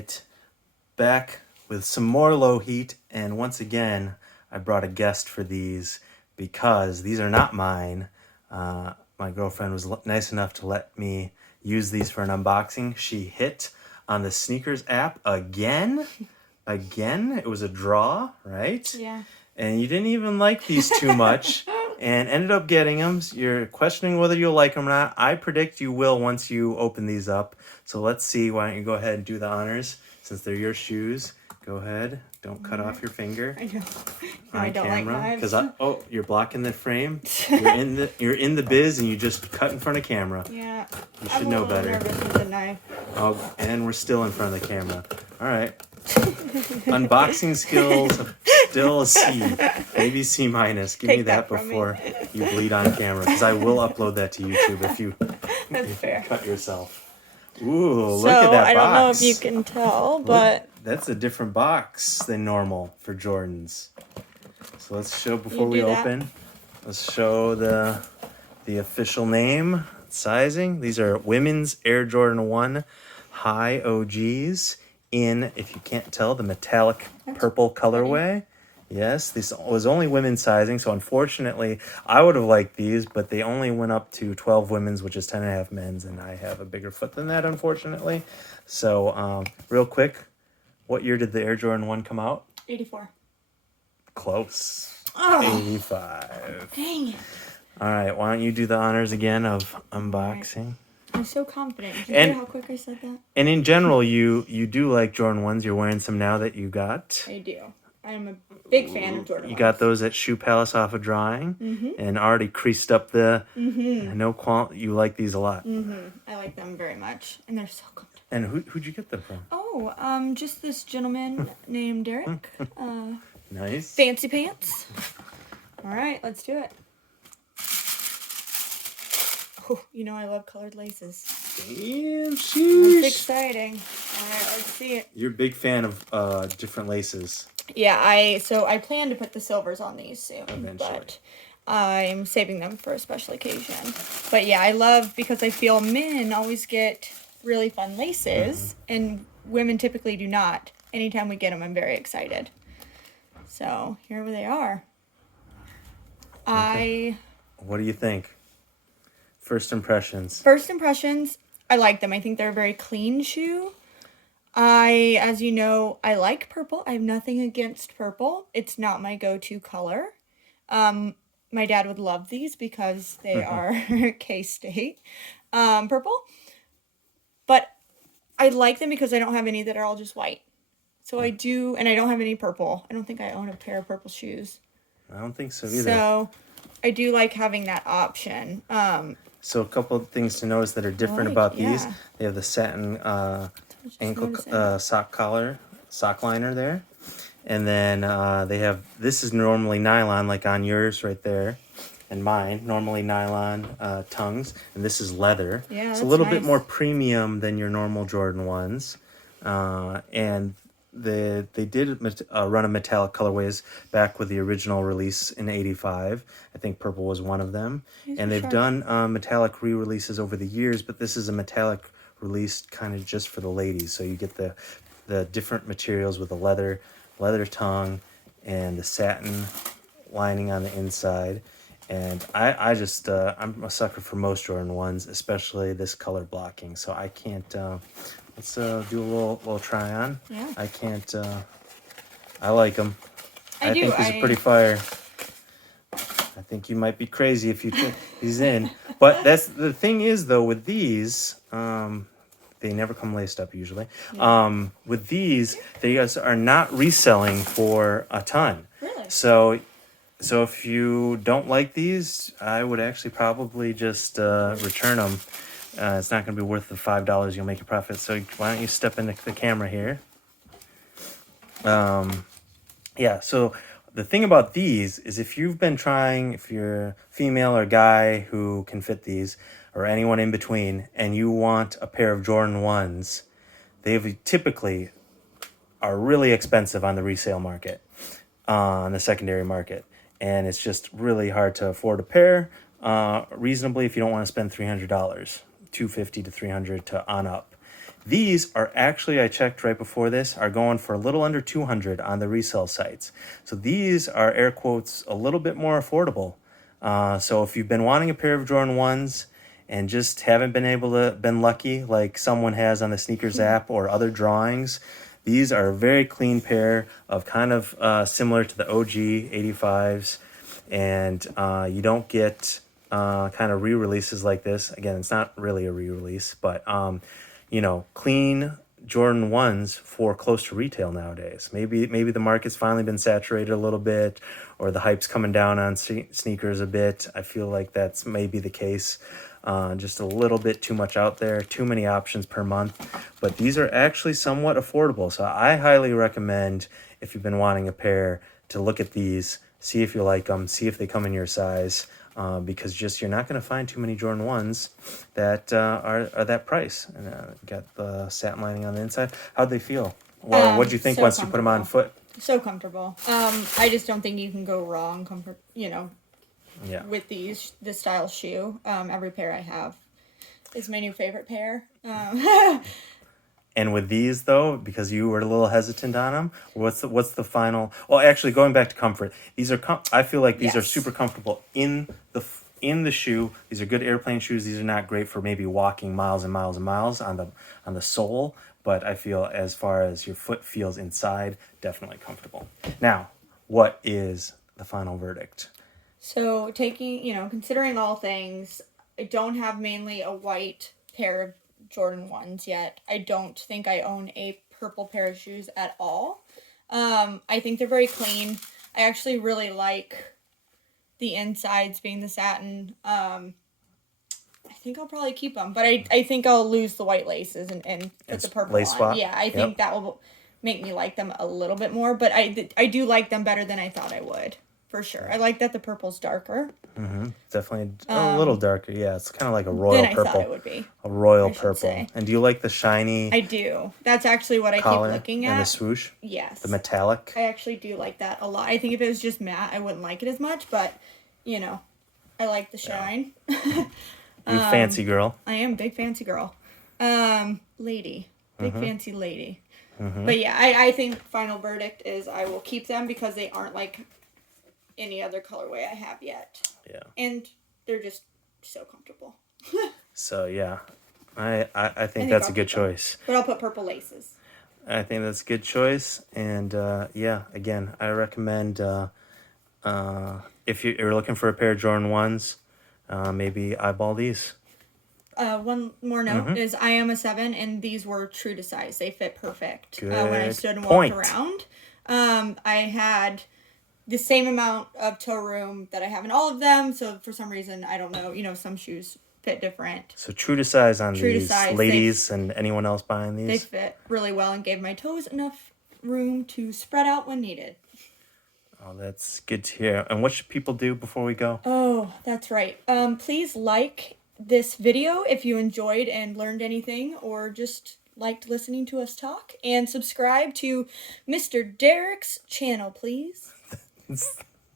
right, back with some more Lowheat, and once again, I brought a guest for these because these are not mine. My girlfriend was nice enough to let me use these for an unboxing. She hit on the sneakers app again. It was a draw, right? Yeah. And you didn't even like these too much and ended up getting them. You're questioning whether you'll like them or not. I predict you will once you open these up. So let's see. Why don't you go ahead and do the honors since they're your shoes. Go ahead. Don't cut off your finger. I know. On I don't camera, like knives. You're blocking the frame. You're in the biz and you just cut in front of camera. Yeah. You should know better. I'm a little nervous with the knife. Oh, and we're still in front of the camera. All right. Unboxing skills still a C, maybe C minus. Give me that before you bleed on camera, because I will upload that to YouTube if you cut yourself. Ooh, look at that box. I don't know if you can tell, but that's a different box than normal for Jordans. So let's show before we open. Let's show the official name, sizing. These are women's Air Jordan 1 High OGs in, if you can't tell, the metallic purple colorway. Yes, this was only women's sizing, so unfortunately, I would have liked these, but they only went up to 12 women's, which is 10.5 men's, and I have a bigger foot than that, unfortunately. So, real quick, what year did the Air Jordan 1 come out? 84. Close. Oh, 85. dang it. All right, why don't you do the honors again of unboxing? I'm so confident. Did you hear how quick I said that? And in general, you do like Jordan 1s. You're wearing some now that you got. I do. I'm a big fan of Jordan 1s. You got those at Shoe Palace off of drawing and already creased up the... You like these a lot. I like them very much, and they're so good. And who'd you get them from? Oh, just this gentleman named Derek. Nice. Fancy Pants. All right, let's do it. Oh, you know I love colored laces. Damn, sheesh. That's exciting. All right, let's see it. You're a big fan of different laces. Yeah, I plan to put the silvers on these soon, Eventually. but I'm saving them for a special occasion. But yeah, I love, because I feel men always get really fun laces, and women typically do not. Anytime we get them, I'm very excited. So here they are. Okay. What do you think? First impressions. I like them. I think they're a very clean shoe. As you know, I like purple. I have nothing against purple. It's not my go-to color. My dad would love these because they are K-State purple. But I like them because I don't have any that are all just white. So I do, and I don't have any purple. I don't think I own a pair of purple shoes. I don't think so either. So I do like having that option. So a couple of things to notice that are different about these. They have the satin ankle sock liner there. And then they have, this is normally nylon, like on yours right there. And mine, normally nylon tongues. And this is leather. Yeah, it's a little bit more premium than your normal Jordan 1s. And they did run a metallic colorways back with the original release in '85. I think purple was one of them. And they've done metallic re-releases over the years, but this is a metallic release kind of just for the ladies. So you get the different materials with the leather tongue and the satin lining on the inside. And I just, I'm a sucker for most Jordan 1s, especially this color blocking. So I can't, let's do a little try on. Yeah. I can't, I like them. I think these are pretty fire. I think you might be crazy if you took these in. But that's the thing is, though, with these, they never come laced up usually. Yeah. With these, they guys are not reselling for a ton. Really? So if you don't like these, I would actually probably just return them. It's not going to be worth the $5 you'll make a profit. So why don't you step into the camera here? Yeah, so the thing about these is if you're a female or guy who can fit these, or anyone in between, and you want a pair of Jordan 1s, they typically are really expensive on the resale market, on the secondary market. And it's just really hard to afford a pair reasonably if you don't want to spend $300, $250 to $300 to on up. These are actually, I checked right before this, are going for a little under 200 on the resale sites. So these are, air quotes, a little bit more affordable. So if you've been wanting a pair of Jordan 1s and just haven't been lucky like someone has on the sneakers app or other drawings, these are a very clean pair of kind of similar to the OG 85s. And you don't get kind of re-releases like this. Again, it's not really a re-release, but clean Jordan 1s for close to retail nowadays. Maybe the market's finally been saturated a little bit, or the hype's coming down on sneakers a bit. I feel like that's maybe the case. Just a little bit too much out there, too many options per month. But these are actually somewhat affordable. So I highly recommend, if you've been wanting a pair, to look at these, see if you like them, see if they come in your size. Because just you're not going to find too many Jordan 1s that are that price. And got the satin lining on the inside. How'd they feel? Or what'd you think So once you put them on foot? So comfortable. I just don't think you can go wrong. Yeah. With this style shoe. Every pair I have is my new favorite pair. And with these though, because you were a little hesitant on them, what's the final? Well, actually, going back to comfort, these are I feel like these are super comfortable in the shoe. These are good airplane shoes. These are not great for maybe walking miles and miles and miles on the sole, but I feel as far as your foot feels inside, definitely comfortable. Now, what is the final verdict? So considering all things, I don't have mainly a white pair of Jordan 1s yet. I don't think I own a purple pair of shoes at all. I think they're very clean. I actually really like the insides being the satin. I think I'll probably keep them, but I think I'll lose the white laces and put the purple lace on. swap? Yeah, I think that will make me like them a little bit more, but I do like them better than I thought I would. For sure. I like that the purple's darker. Definitely a little darker. Yeah, it's kind of like a royal than purple. I thought it would be. A royal purple. Say. And do you like the shiny I do. That's actually what I keep looking at. and the swoosh? Yes. The metallic? I actually do like that a lot. I think if it was just matte, I wouldn't like it as much, but, I like the shine. You fancy girl. I am a big fancy girl. Lady. Big fancy lady. But yeah, I think final verdict is I will keep them because they aren't like any other colorway I have yet. Yeah. And they're just so comfortable. So yeah, I think that's a good choice. But I'll put purple laces. I think that's a good choice. And again, I recommend if you're looking for a pair of Jordan 1s, maybe eyeball these. One more note is I am a 7 and these were true to size. They fit perfect. Good when I stood and point. walked around. I had the same amount of toe room that I have in all of them. So for some reason, I don't know, some shoes fit different. So true to size on True to these, size. ladies and anyone else buying these. They fit really well and gave my toes enough room to spread out when needed. Oh, that's good to hear. And what should people do before we go? Oh, that's right. Please like this video if you enjoyed and learned anything or just liked listening to us talk. And subscribe to Mr. Derek's channel, please.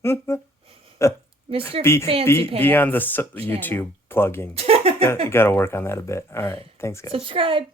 Mr. Fancy Pants. Be on the YouTube plugging. Got to work on that a bit. All right. Thanks, guys. Subscribe.